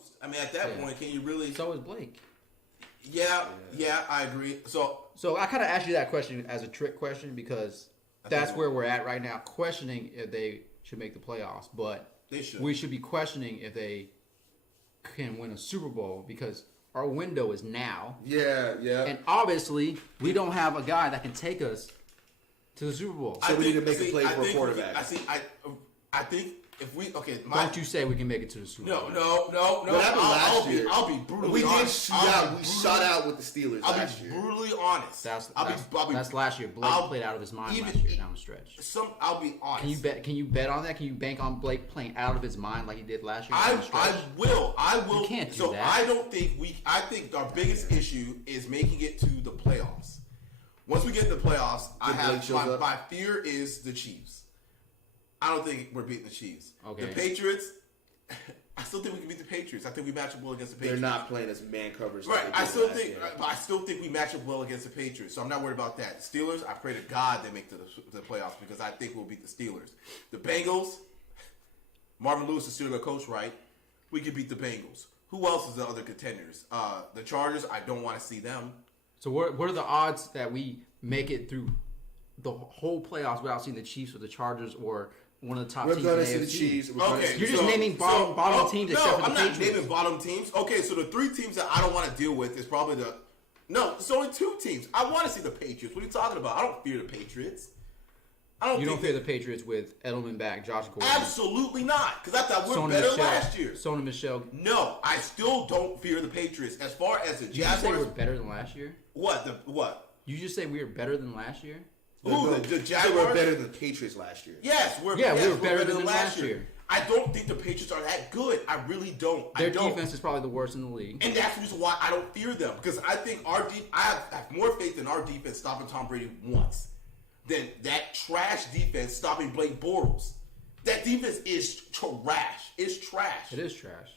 exposed. I mean, at that point, can you really? So is Blake. Yeah, I agree. So I kind of asked you that question as a trick question because that's where we're at right now, questioning if they should make the playoffs. But they should. We should be questioning if they can win a Super Bowl because our window is now. Yeah. And obviously, we don't have a guy that can take us to the Super Bowl. So we need to make a play for a quarterback. I think if we don't you say we can make it to the Super Bowl? No. What happened last year? I'll be brutally we honest. We shot out with the Steelers last year. I'll be brutally honest. That's last year. Blake played out of his mind last year down the stretch. I'll be honest. Can you bet on that? Can you bank on Blake playing out of his mind like he did last year? I will. You can't do that. I don't think I think our biggest issue is making it to the playoffs. Once we get to the playoffs, my fear is the Chiefs. I don't think we're beating the Chiefs. Okay. The Patriots, I still think we can beat the Patriots. I think we match up well against the Patriots. They're not playing as man coverage. Right. I still think we match up well against the Patriots. So I'm not worried about that. Steelers, I pray to God they make the playoffs because I think we'll beat the Steelers. The Bengals, Marvin Lewis is still their coach, right? We could beat the Bengals. Who else is the other contenders? The Chargers, I don't want to see them. So what are the odds that we make it through the whole playoffs without seeing the Chiefs or the Chargers or one of the top teams in the AFC? We're going to see the Chiefs. Okay, you're just naming bottom teams except for the Patriots. No, I'm not naming bottom teams. Okay, so the three teams that I don't want to deal with is probably it's only two teams. I want to see the Patriots. What are you talking about? I don't fear the Patriots. You don't fear the Patriots with Edelman back, Josh Gordon? Absolutely not, because I thought we were better last year. Sony Michel. No, I still don't fear the Patriots. As far as the Jaguars, you just say we're better than last year? What? You just say we were better than last year? The Jaguars were better than the Patriots last year. Yes, we were better than last year. I don't think the Patriots are that good. I really don't. Their defense is probably the worst in the league. And that's the reason why I don't fear them. Because I think I have more faith in our defense stopping Tom Brady once than that trash defense stopping Blake Bortles. That defense is trash. It's trash. It is trash.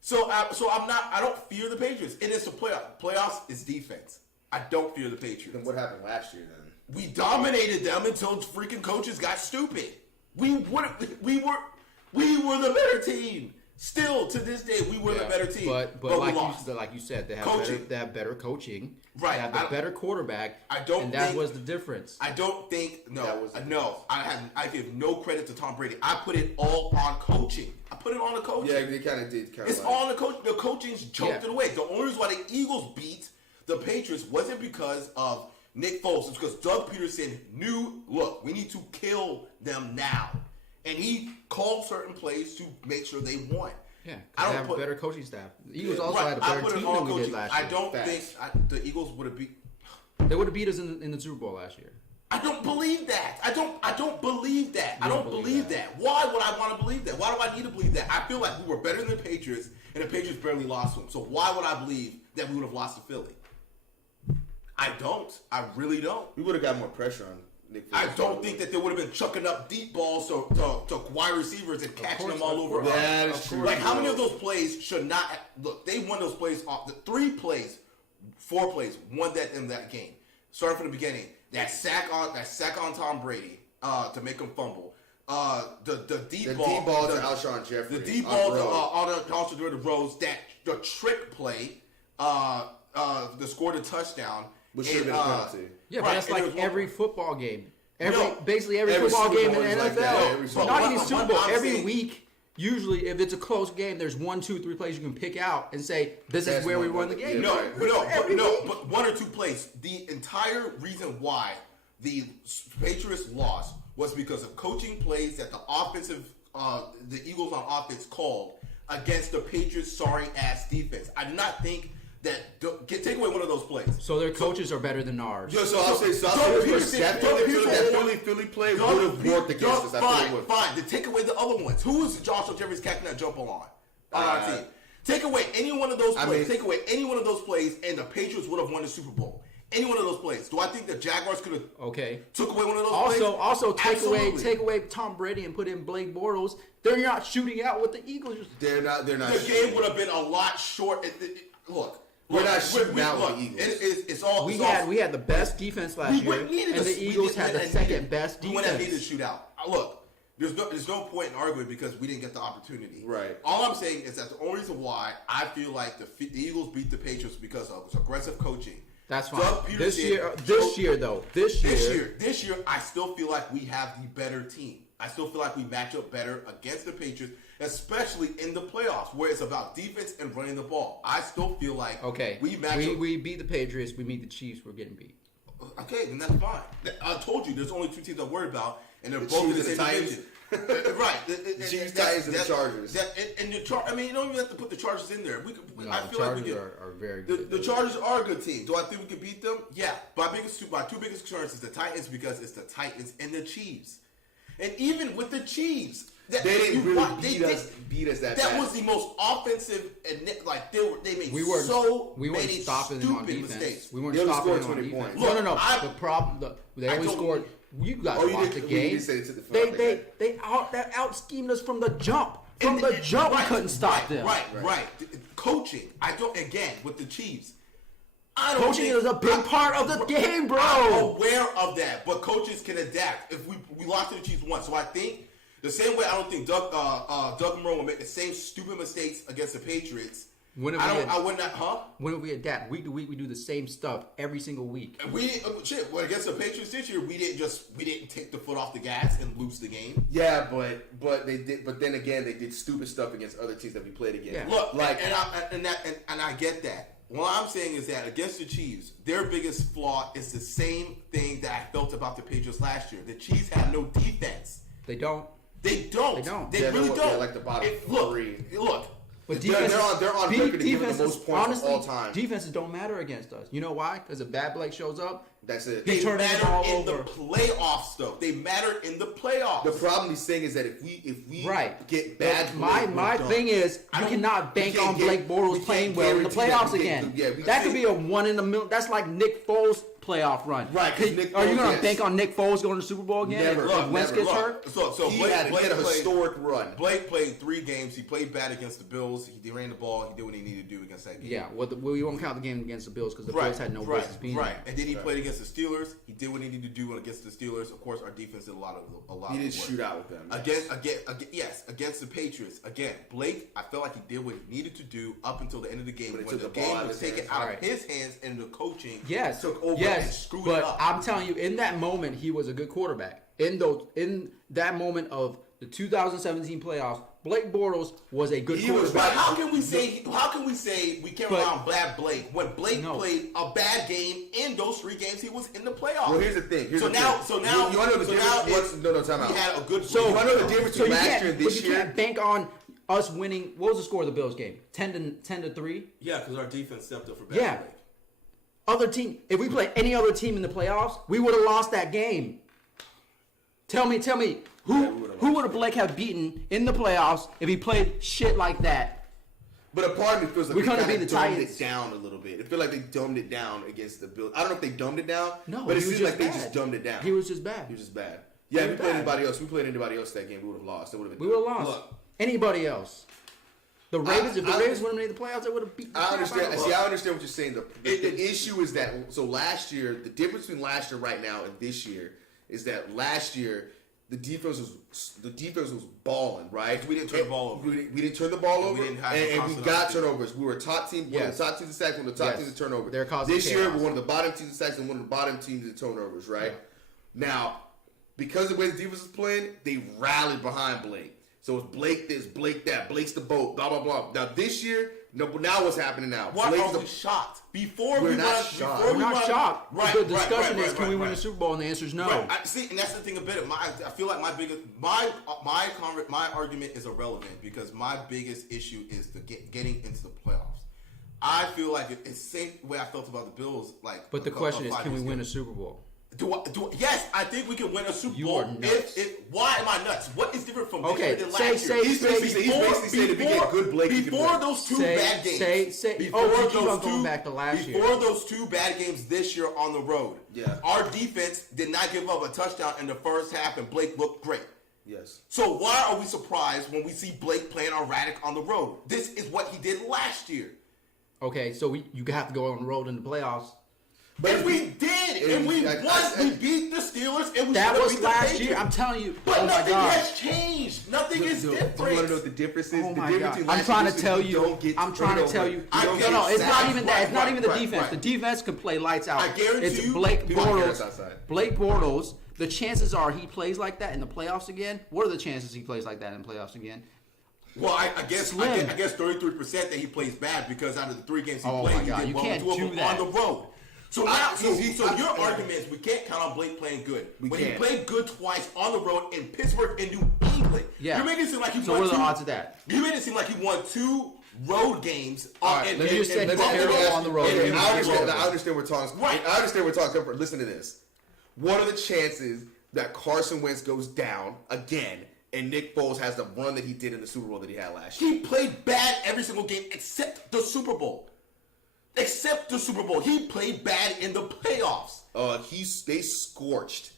So I don't fear the Patriots. It is the playoffs is defense. I don't fear the Patriots. Then what happened last year then? We dominated them until freaking coaches got stupid. We were the better team. Still to this day, we were the better team. But like you said, they have better coaching. Right. They have the better quarterback. And that was the difference. I don't think I give no credit to Tom Brady. I put it all on coaching. I put it on the coaching. Yeah, they kind of did. It's all on the coach. The coaching's choked it away. The only reason why the Eagles beat the Patriots wasn't because of Nick Foles. It's because Doug Peterson knew, look, we need to kill them now. And he called certain plays to make sure they won. Yeah, they have a better coaching staff. The Eagles also had a better team than we did last year. I don't think the Eagles would have beat. They would have beat us in the Super Bowl last year. I don't believe that. I don't believe that. I don't believe that. Why would I want to believe that? Why do I need to believe that? I feel like we were better than the Patriots, and the Patriots barely lost to them. So why would I believe that we would have lost to Philly? I don't. I really don't. We would have got more pressure on Nick Foles. I don't think that they would have been chucking up deep balls to wide receivers and catching them all over. That is true. Like, how many of those plays should not look? They won those plays off the 4 plays won in that game. Starting from the beginning, that sack on Tom Brady to make him fumble. The deep ball to Alshon Jeffrey. The deep ball to also during the Rose. The trick play. The scored a touchdown. Which should have been a penalty. Yeah, but that's like every football game. Basically every football game in the NFL. Not even Super Bowl. Every week, usually, if it's a close game, there's 1, 2, 3 plays you can pick out and say, this is where we won the game. But 1 or 2 plays. The entire reason why the Patriots lost was because of coaching plays that the Eagles on offense called against the Patriots' sorry-ass defense. I do not think that take away one of those plays. So their coaches are better than ours. Yeah, so I'll say that Philly play would have worked against us. Fine. Then take away the other ones. Who is Joshua Jeffries catching that jump on our team? Take away any one of those plays. Take away any one of those plays, and the Patriots would have won the Super Bowl. Any one of those plays. Do I think the Jaguars could have took away one of those plays? Also take away Tom Brady and put in Blake Bortles. They're not shooting out with the Eagles. They're not. The game would have been a lot short. Look. We're not shooting out with the Eagles. We had the best defense last year, and the Eagles had the second best defense. We wouldn't have needed to shoot out. Look, There's no point in arguing because we didn't get the opportunity. Right. All I'm saying is that the only reason why I feel like the Eagles beat the Patriots because of aggressive coaching. That's fine. This year, I still feel like we have the better team. I still feel like we match up better against the Patriots, especially in the playoffs, where it's about defense and running the ball. I still feel like we beat the Patriots, we meet the Chiefs, we're getting beat. Okay, then that's fine. I told you there's only two teams I'm worried about, and they're both in the same division. Right. The Chiefs, Titans, and the Chargers. I mean, you don't even have to put the Chargers in there. I feel Chargers like we are very good. The Chargers are a good team. Do I think we can beat them? Yeah. My two biggest concerns is the Titans because it's the Titans and the Chiefs. And even with the Chiefs, they didn't really beat us that bad. That was the most offensive, and like they made many stopping them on stupid defense. mistakes. We weren't They only stopping scored them on 20 defense. points. No. The problem, they only scored. You guys watched the game. They out schemed us from the jump. We couldn't stop them. Right. Coaching. Again with the Chiefs. Coaching is a big part of the game, bro. I'm aware of that, but coaches can adapt. If we lost to the Chiefs once, so I think the same way I don't think Doug Marrone will make the same stupid mistakes against the Patriots. When we adapt, week to week, we do the same stuff every single week. And against the Patriots this year, we didn't take the foot off the gas and lose the game. Yeah, but they did. But then again, they did stupid stuff against other teams that we played against. Yeah. Look, and I get that. What I'm saying is that against the Chiefs, their biggest flaw is the same thing that I felt about the Patriots last year. The Chiefs have no defense. They don't. They really don't. They're like the bottom three. Look. But they're on record to give the most points of all time. Defenses don't matter against us. You know why? Because if Bad Blake shows up, that's it. They matter in the playoffs, though. They matter in the playoffs. The problem he's saying is that if we get bad, my thing is you cannot bank on Blake Bortles playing well in the playoffs again. That could be a 1 in a million. That's like Nick Foles' playoff run. Right? Are you going to bank on Nick Foles going to the Super Bowl again? Never. If Wentz gets hurt? So he had a historic run. Blake played 3 games. He played bad against the Bills. He ran the ball. He did what he needed to do against that game. Yeah. We won't count the game against the Bills because the Bills had no business being there. And then he played against the Steelers. He did what he needed to do against the Steelers. Of course, our defense did a lot of He did shoot out with them. Against the Patriots. Again, Blake, I felt like he did what he needed to do up until the end of the game. When the game was taken out of his hands and the coaching took over and screwed it up. I'm telling you, in that moment, he was a good quarterback. In that moment of the 2017 playoffs, Blake Bortles was a good quarterback. How can we say we can't rely on bad Blake when Blake played a bad game in those 3 games he was in the playoffs? Well, here's the thing. You want to know the difference? No, time out. We had a good. You want to know the difference between last year and this year? You can't bank on us winning. What was the score of the Bills game? 10-3. Yeah, because our defense stepped up for bad Blake. Other team. If we played any other team in the playoffs, we would have lost that game. Tell me, who would have Blake have beaten in the playoffs if he played shit like that? But a part of me feels like we kind of dumbed it down a little bit. I feel like they dumbed it down against the Bills. I don't know if they dumbed it down. No, but it seems like they just dumbed it down. He was just bad. Yeah, if we played anybody else that game, we would have lost. We would have lost. Look, anybody else. The Ravens, if the Ravens would have made the playoffs, they would have beat the I understand. I understand what you're saying. The issue is that last year, the difference between last year right now and this year is that last year the defense was balling, right? We didn't turn the ball over. We didn't turn the ball over, and we got turnovers. We were a top team. One of the top teams in sacks, one of the top teams in turnovers. This year, we're one of the bottom teams in sacks and one of the bottom teams in turnovers, right? Yeah. Now, because of the way the defense is playing, they rallied behind Blake. So it's Blake this, Blake that, Blake's the boat, blah, blah, blah. Now this year, now what's happening now? Why are we shocked? We're not shocked. Right, the discussion is, can we win a Super Bowl? And the answer is no. Right. And that's the thing about it. I feel like my argument is irrelevant because my biggest issue is getting into the playoffs. I feel like it's the same way I felt about the Bills. But the question is, can we win a Super Bowl? Yes, I think we can win a Super Bowl. You are nuts. Why am I nuts? What is different from this than last year? He's basically saying if we get good Blake, before those 2 bad games. Going back to last year. Before those 2 bad games this year on the road, our defense did not give up a touchdown in the first half, and Blake looked great. Yes. So why are we surprised when we see Blake playing erratic on the road? This is what he did last year. Okay, so you have to go on the road in the playoffs. But we did. and we won. We beat the Steelers, and we that was beat last the Patriots. year. I'm telling you. But oh nothing my God. has changed. Nothing is different. Do you want to know what the difference is? Oh the my difference God. between I'm last trying year to tell you. I'm trying to tell you. No, it's not even that. It's not even the defense. The defense can play lights out. I guarantee it's you. Blake Bortles. Blake Bortles. The chances are he plays like that in the playoffs again. What are the chances he plays like that in the playoffs again? Well, I guess 33% that he plays bad because out of the 3 games he played, he did 1 or 2 of them on the road. So now, so your argument is we can't count on Blake playing good. When he played good twice on the road in Pittsburgh and New England, you're making it seem like he won 2. So what are the odds of that? You made it seem like he won 2 road games. Let me just say on the road. I understand we're talking. Right. I understand we're talking. Listen to this. What are the chances that Carson Wentz goes down again and Nick Foles has the run that he did in the Super Bowl that he had last year? He played bad every single game except the Super Bowl. Except the Super Bowl. He played bad in the playoffs. They scorched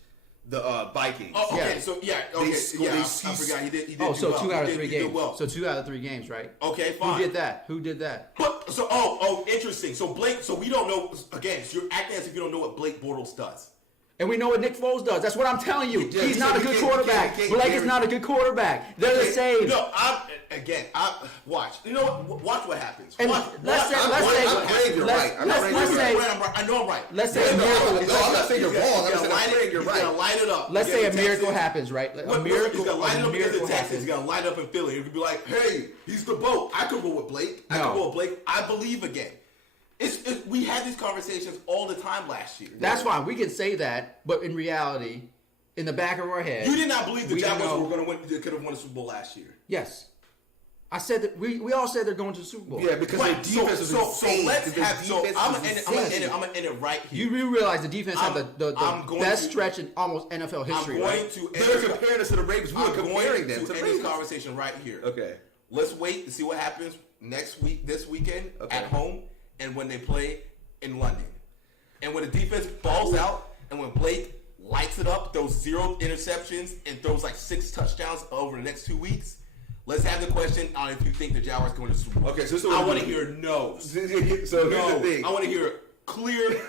the Vikings. Oh, okay, so okay. I forgot he did. So 2 out of 3 games. So 2 out of 3 games, right? Okay, fine. Who did that? But interesting. So Blake. So we don't know. Again, so you're acting as if you don't know what Blake Bortles does. And we know what Nick Foles does. That's what I'm telling you. He's not a good quarterback. Blake is not a good quarterback. They're the same. No, watch. You know what? Watch what happens. I'm right. Let's say a miracle. I'm not saying you're wrong. I'm saying you're right. He's gonna line it up. Let's say a miracle happens, right? He's gonna line it up against the Texans. He's gonna line up in Philly. He could be like, "Hey, he's the boat. I could go with Blake. I believe again." We had these conversations all the time last year. That's fine. We can say that, but in reality, in the back of our head, you did not believe the Jaguars were going to win. They could have won the Super Bowl last year. Yes, I said that. We all said they're going to the Super Bowl. Yeah, because their defense is insane. I'm gonna end it right here. You realize the defense had the best stretch in almost NFL history. They're comparing us to the Ravens. We're comparing them to end this conversation right here. Okay. Let's wait to see what happens this weekend at home. And when they play in London. And when the defense balls out and when Blake lights it up, throws 0 interceptions and throws like 6 touchdowns over the next 2 weeks, let's have the question on if you think the Jaguars going to Super Bowl. Okay, so I want to hear no. So here's the thing. I want to hear clear,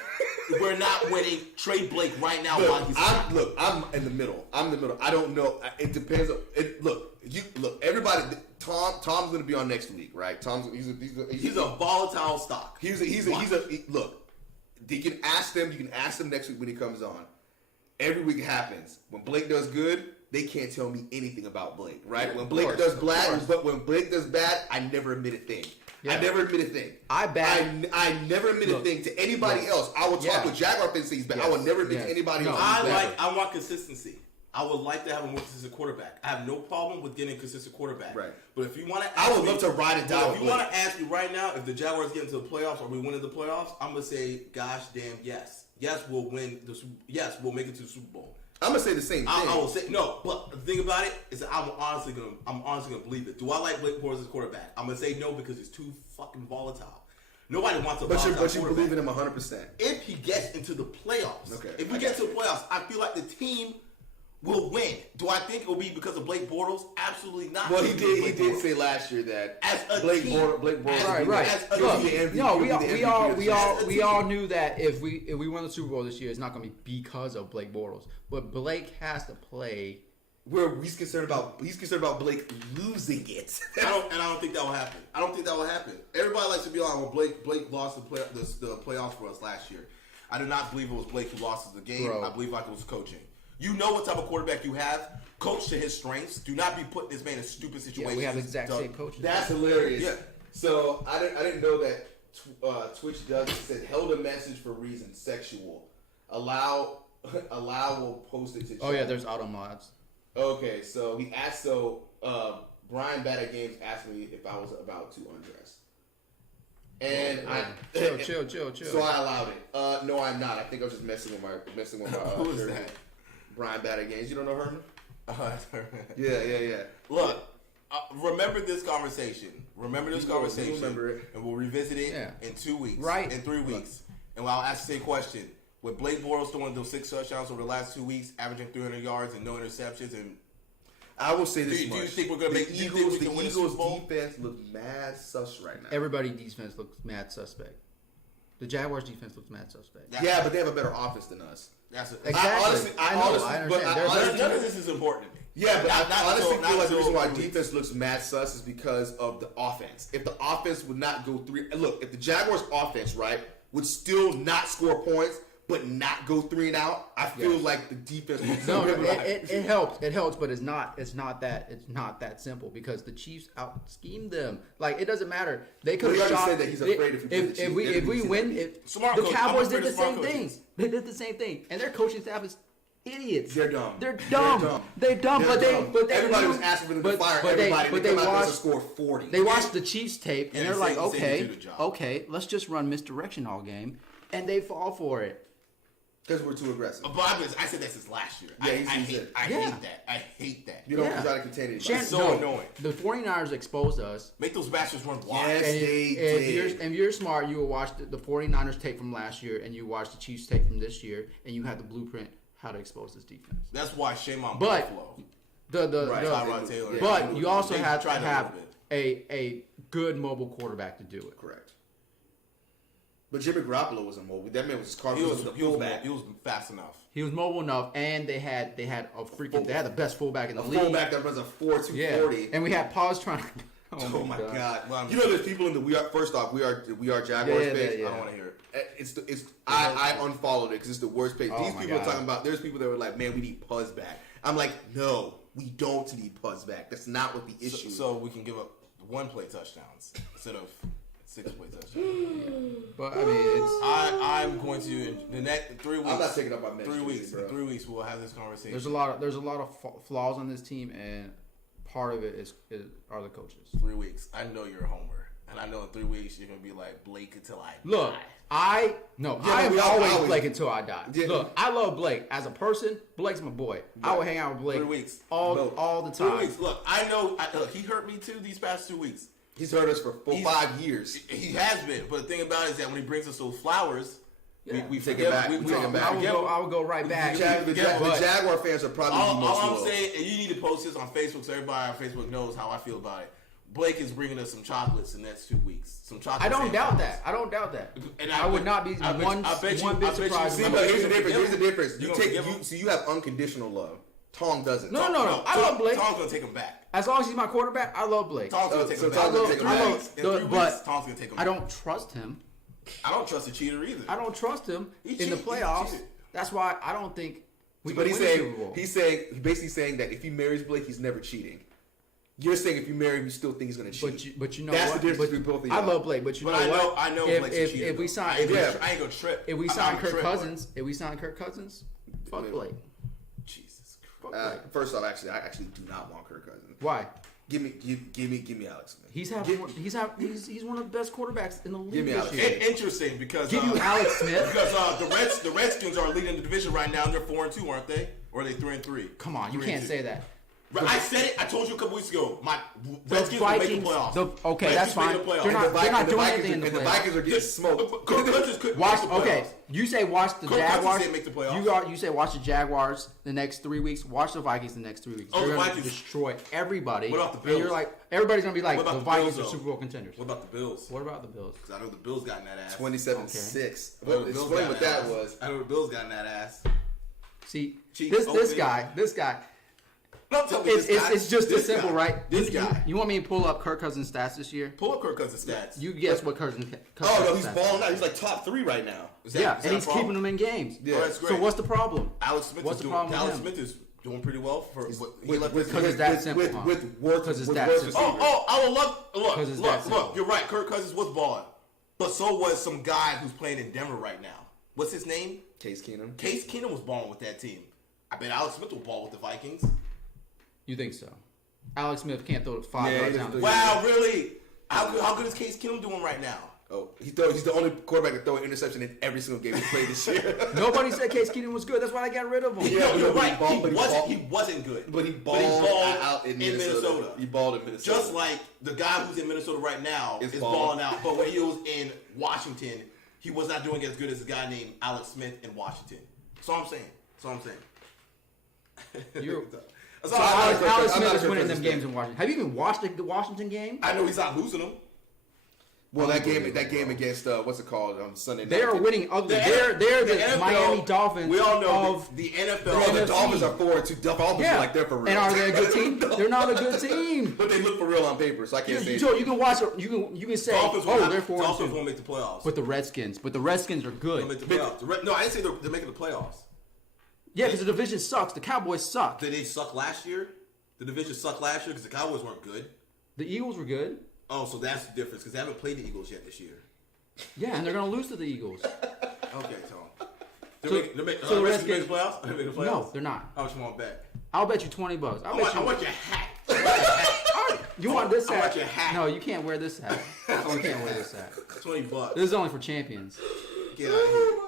we're not winning, trade Blake right now while he's out. I'm in the middle. I don't know. It depends. Everybody. Tom's going to be on next week, right? He's a volatile stock. Look. You can ask them next week when he comes on. Every week it happens. When Blake does good, they can't tell me anything about Blake, right? Yeah, when Blake does bad, I never admit a thing. Yeah. I never admit a thing. I never admit a thing to anybody else. I will talk with Jaguar fans and say he's bad. I will never admit to anybody else. I want consistency. I would like to have a more consistent quarterback. I have no problem with getting a consistent quarterback. Right. But if you want to, I would love to ride it down. If you want to ask me right now if the Jaguars get into the playoffs or we win in the playoffs, I'm gonna say, gosh damn, yes. Yes, we'll win. We'll make it to the Super Bowl. I'm gonna say the same thing. I will say no, but the thing about it is that I'm honestly gonna believe it. Do I like Blake Bortles as quarterback? I'm gonna say no because he's too fucking volatile. Nobody wants a volatile But you believe in him 100%. If he gets into the playoffs, if we get to the playoffs, I feel like the team will win. Do I think it will be because of Blake Bortles? Absolutely not. Well, he did say last year that as a Blake team, Bortles, right. We all knew that if we win the Super Bowl this year, it's not going to be because of Blake Bortles. But Blake has to play. He's concerned about Blake losing it. I don't think that will happen. Everybody likes to be on, well, Blake lost the playoffs for us last year. I do not believe it was Blake who lost the game. I believe like it was coaching. You know what type of quarterback you have. Coach to his strengths. Do not be putting this man in stupid situations. Yeah, we have the exact same coaches. That's hilarious. Yeah. So I didn't know that Twitch does. It said held a message for reason sexual. Allow will post it to. Oh yeah, there's auto mods. Okay, so he asked. So Brian Bad at Games asked me if I was about to undress. And chill. So I allowed it. No, I'm not. I think I was just messing with my. Who is that? Brian Bad at Games. You don't know Herman? Yeah. Look, remember this conversation. Remember it. And we'll revisit it in 2 weeks. Right. In 3 weeks. And I'll ask the same question. With Blake Bortles throwing those 6 touchdowns over the last 2 weeks, averaging 300 yards and no interceptions, and I will say this much. Do you think we're going to make the Eagles defense look mad sus right now? Everybody's defense looks mad suspect. The Jaguars' defense looks mad suspect. Yeah, but they have a better offense than us. Exactly. I understand. None of this is important to me. Yeah, but I honestly feel like the reason why defense looks mad sus is because of the offense. If the offense would not go if the Jaguars' offense, right, would still not score points, but not go 3 and out, I feel like the defense would it helps. It helps, but it's not that simple because the Chiefs out schemed them. Like it doesn't matter. They could have shot. Said that he's afraid if we win, the Cowboys did the same thing. They did the same thing, and their coaching staff is idiots. They're dumb. They're dumb. But everybody was asking for them to fire everybody. But they watched to score 40. They watched the Chiefs tape, and they're like, okay, let's just run misdirection all game, and they fall for it. Because we're too aggressive. But I said that since last year. I hate that. You don't try to contain it. It's so annoying. The 49ers exposed us. Make those bastards run wide. Yes, they did. If you're smart, you will watch the 49ers tape from last year, and you watch the Chiefs tape from this year, and you have the blueprint how to expose this defense. That's why shame on Buffalo. Tyrod Taylor. But you also have to have a good mobile quarterback to do it. Correct. But Jimmy Garoppolo wasn't mobile. That man was just carving. He was fast enough. He was mobile enough, and they had they had the best fullback in the league. Fullback that runs a 4.240. Yeah. And we had Paws trying to. Oh my God! Well, you know, there's people in the we are Jaguars page. I don't want to hear it. I unfollowed it because it's the worst page. These people are talking about. There's people that were like, "Man, we need Puz back." I'm like, "No, we don't need Puz back. That's not what the issue." So we can give up 1-play touchdowns instead of 6-play touchdowns. But I mean, I'm going to in the next 3 weeks. I'm not taking up my 3 weeks. In 3 weeks, we'll have this conversation. There's a lot of flaws on this team, and part of it are the coaches. 3 weeks. I know you're a homer, and I know in 3 weeks you're gonna be like Blake until I die. I am always Blake until I die. Yeah. Look, I love Blake as a person. Blake's my boy. Yeah. I will hang out with Blake 3 weeks all the time. 3 weeks. Look, I know. He hurt me too these past 2 weeks. He's hurt us for 5 years. He has been, but the thing about it is that when he brings us those flowers. Yeah. We take it back. I will go right back. The Jaguar fans are probably the most all I'm saying, and you need to post this on Facebook so everybody on Facebook knows how I feel about it. Blake is bringing us some chocolates in the next 2 weeks. Some chocolate. I don't doubt that. And I would not be one bit surprised. See, but here's the difference. You have unconditional love. Tom doesn't. No. I love Blake. Tom's gonna take him back. As long as he's my quarterback, I love Blake. Tom's gonna take him back. In 3 weeks, Tom's gonna take him back. I don't trust him. I don't trust a cheater either. I don't trust him in the playoffs. That's why I don't think we can win the Super Bowl. He's basically saying that if he marries Blake, he's never cheating. You're saying if you marry him, you still think he's going to cheat. But you know that's what? The difference between both of you. I love Blake, but you know what? I know Blake's a cheater. If we sign, I ain't gonna trip. If we sign Kirk Cousins, fuck Blake. Jesus Christ. First off, I actually do not want Kirk Cousins. Why? Give me Alex Smith. He's one of the best quarterbacks in the league. Give me Alex Smith. Interesting because give you Alex Smith because the Redskins are leading the division right now and they're 4-2, aren't they? Or are they 3-3? Come on, you can't say that. I said it. I told you a couple weeks ago. My Redskins will make the playoffs. Okay, that's fine. They're not doing anything in the playoffs. The Vikings are getting smoked. Okay, you say watch the Jaguars. Make the playoffs. You say watch the Jaguars the next 3 weeks. Watch the Vikings the next 3 weeks. They're going to destroy everybody. What about the Bills? And you're like, everybody's going to be like, the Vikings are Super Bowl contenders. What about the Bills? What about the Bills? Because I know the Bills got in that ass. 27-6. Explain what that was. I know the Bills got in that ass. See, this guy. Don't tell me it's just as simple, right? This guy. You want me to pull up Kirk Cousins' stats this year? Pull up Kirk Cousins' stats. You guess what Cousins' Oh, no, he's balling out. He's like top 3 right now. And he's keeping them in games. Yeah. Oh, that's great. So what's the problem? Alex Smith is doing pretty well for because it's that simple. With work. Because it's that simple. I would love. Look. You're right. Kirk Cousins was balling, but so was some guy who's playing in Denver right now. What's his name? Case Keenum. Case Keenum was balling with that team. I bet Alex Smith will ball with the Vikings. You think so? Alex Smith can't throw it 5 yards down. Wow, really? How good is Case Keenum doing right now? Oh, he's the only quarterback to throw an interception in every single game he played this year. Nobody said Case Keenum was good. That's why they got rid of him. Yeah, you're right. He wasn't good. But he balled out in Minnesota. He balled in Minnesota. Just like the guy who's in Minnesota right now is balling out. But when he was in Washington, he was not doing as good as a guy named Alex Smith in Washington. That's all I'm saying. Alex Smith is winning them games in Washington. Have you even watched the Washington game? I know he's not losing them. Well, that game against what's it called Sunday night. They are winning ugly. They're the NFL, Miami Dolphins. We all know of the NFL. The Dolphins are 4-2. The Dolphins are like they're for real. And are they a good team? They're not a good team. But they look for real on paper, so I can't say. So you can watch. You can say, they're 4-2. Dolphins won't make the playoffs. But the Redskins are good. They'll make the playoffs. No, I didn't say they're making the playoffs. Yeah, because the division sucks. The Cowboys suck. Did they suck last year? The division sucked last year because the Cowboys weren't good. The Eagles were good. Oh, so that's the difference because they haven't played the Eagles yet this year. Yeah, and they're going to lose to the Eagles. Okay, so the Redskins making the playoffs? Are they making the playoffs? No, they're not. How much you want to bet? I'll bet you $20. I want your hat. You want this hat? I want your hat. No, you can't wear this hat. You can't wear this hat. $20. This is only for champions. Get out of here.